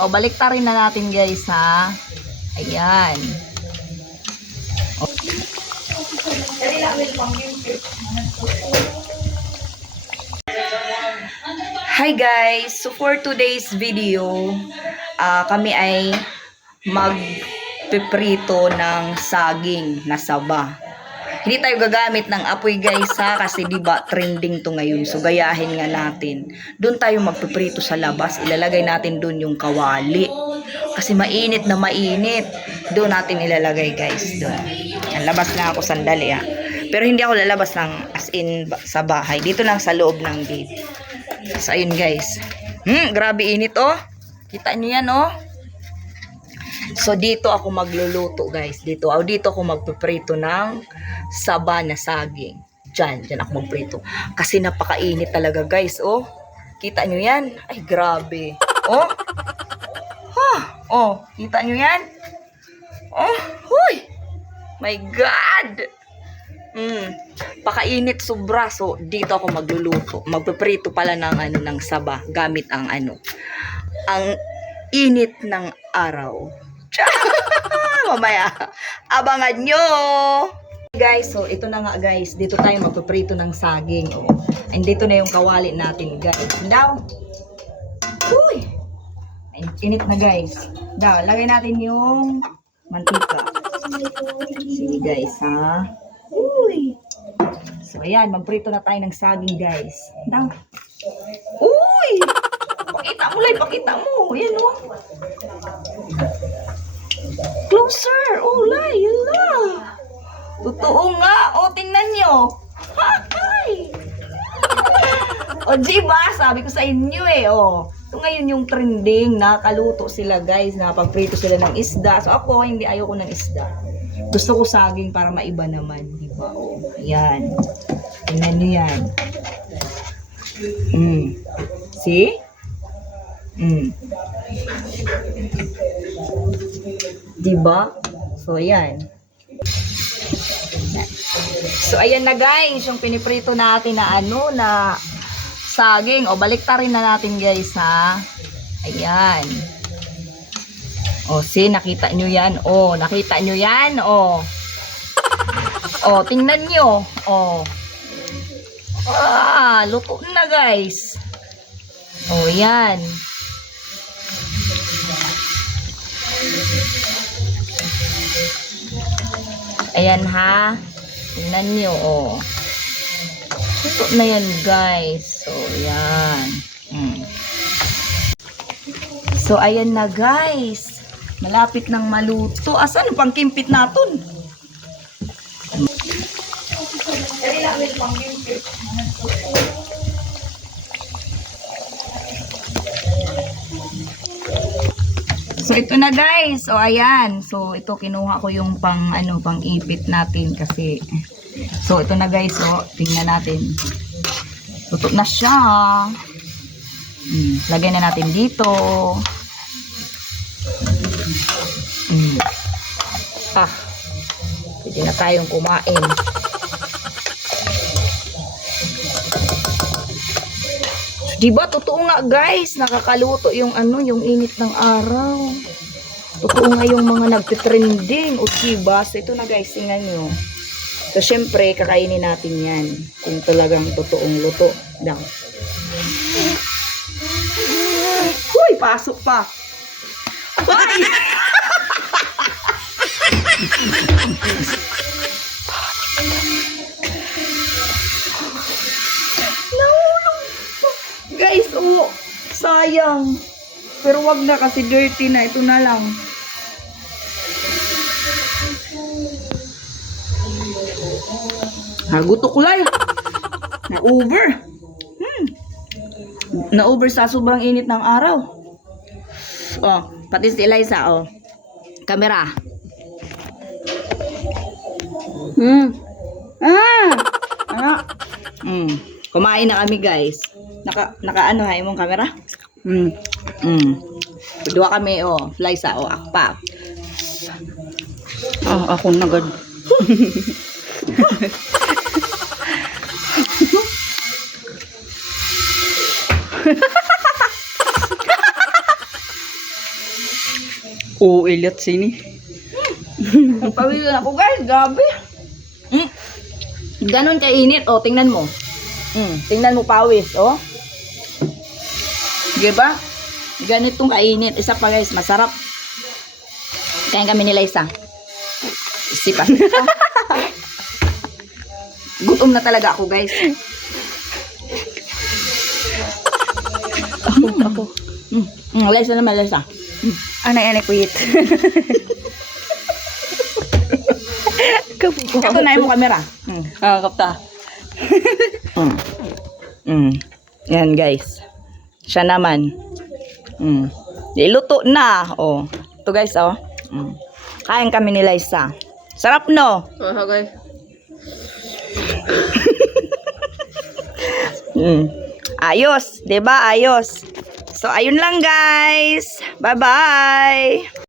O, baliktarin na natin guys ha. Ayan. O. Hi guys! So for today's video, kami ay magpiprito ng saging na saba. Hindi tayo gagamit ng apoy guys ha, kasi diba trending to ngayon. So gayahin nga natin. Doon tayo magpiprito sa labas. Ilalagay natin doon yung kawali. Kasi mainit na mainit. Doon natin ilalagay guys. Doon. Yan, labas na ako sandali ha. Pero hindi ako lalabas ng as in sa bahay. Dito lang sa loob ng gate. So ayun guys. Grabe init oh. Kita nyo yan oh. So dito ako magluluto guys. Dito ako magpiprito ng saba na saging. Diyan ako magprito. Kasi napakainit talaga guys oh. Kita nyo yan? Ay grabe. Oh. Oh, kita nyo yan? Oh, huy. My God. Pakainit sobra. So dito ako magluluto. Magpiprito pala ng ng saba gamit ang ang init ng araw. Mamaya, abangan nyo! Guys, so ito na nga guys. Dito tayo magpiprito ng saging. Oh. And dito na yung kawali natin guys. Daw! Uy! Init na guys. Daw, lagay natin yung mantika. Sige guys ha. Uy! So ayan, magprito na tayo ng saging guys. Daw! Uy! Pakita mo lang, pakita mo. Ayan oh. Closer! Oh, lay! Yala! Totoo nga! O, tingnan nyo! Hi! O, diba? Sabi ko sa inyo eh, o. Ito ngayon yung trending. Nakaluto sila, guys. Nakapagprito sila ng isda. So, ako, hindi ayoko ng isda. Gusto ko saging para maiba naman. Diba? O, ayan. Tingnan nyo yan. See? Diba? So, ayan. So, ayan na guys, yung piniprito natin na na saging. O, baliktarin na natin guys, ha? Ayan. O, see, nakita nyo yan? O, nakita nyo yan? O. O, tingnan nyo. O. Luto na guys. O, yan. Ayan ha. Tingnan nyo oh. Ito na yan guys. So yan. So ayan na guys. Malapit nang maluto. Asan pang kimpit natin? So ito na guys. O ayan. So ito kinuha ko yung pang ipit natin kasi. So ito na guys. O tingnan natin. Luto na siya. Lagay na natin dito. Pwede na tayong kumain. Diba, totoo nga guys, nakakaluto yung yung init ng araw. Totoo nga yung mga nagtitrending. O diba, so ito na guys, tingnan nyo. So syempre, kakainin natin yan. Kung talagang totoong luto. Daw. Uy, pasok pa. Ay! Guys, oh, sayang. Pero wag na kasi dirty na. Ito na lang. Hagutok lang. Na-over. Na-over sa sobrang init ng araw. Oh, pati si Eliza, oh. Camera. Kumain na kami, guys. Naka hay mong camera? Dua kami, oh. Liza, oh. Akpa. Ako nagad. Oo, ilat sini. Pawisan ako guys, gabi. Ganon kainit, oh, tingnan mo. Tingnan mo pawis, oh. Diba? Ganitong kainit. Isa pa guys, masarap. Kain kami nila isa. Sipas. Gutom na talaga ako guys. Ako. Lesa naman, lesa. Anay kuyit. Ito na mo kamera. Kapta. Yan guys. Siya naman. Iluto na. Oh. Ito guys, oh. Kain kami nila isa. Sarap no? Okay. Ayos, 'di ba? Ayos. So ayun lang guys. Bye-bye.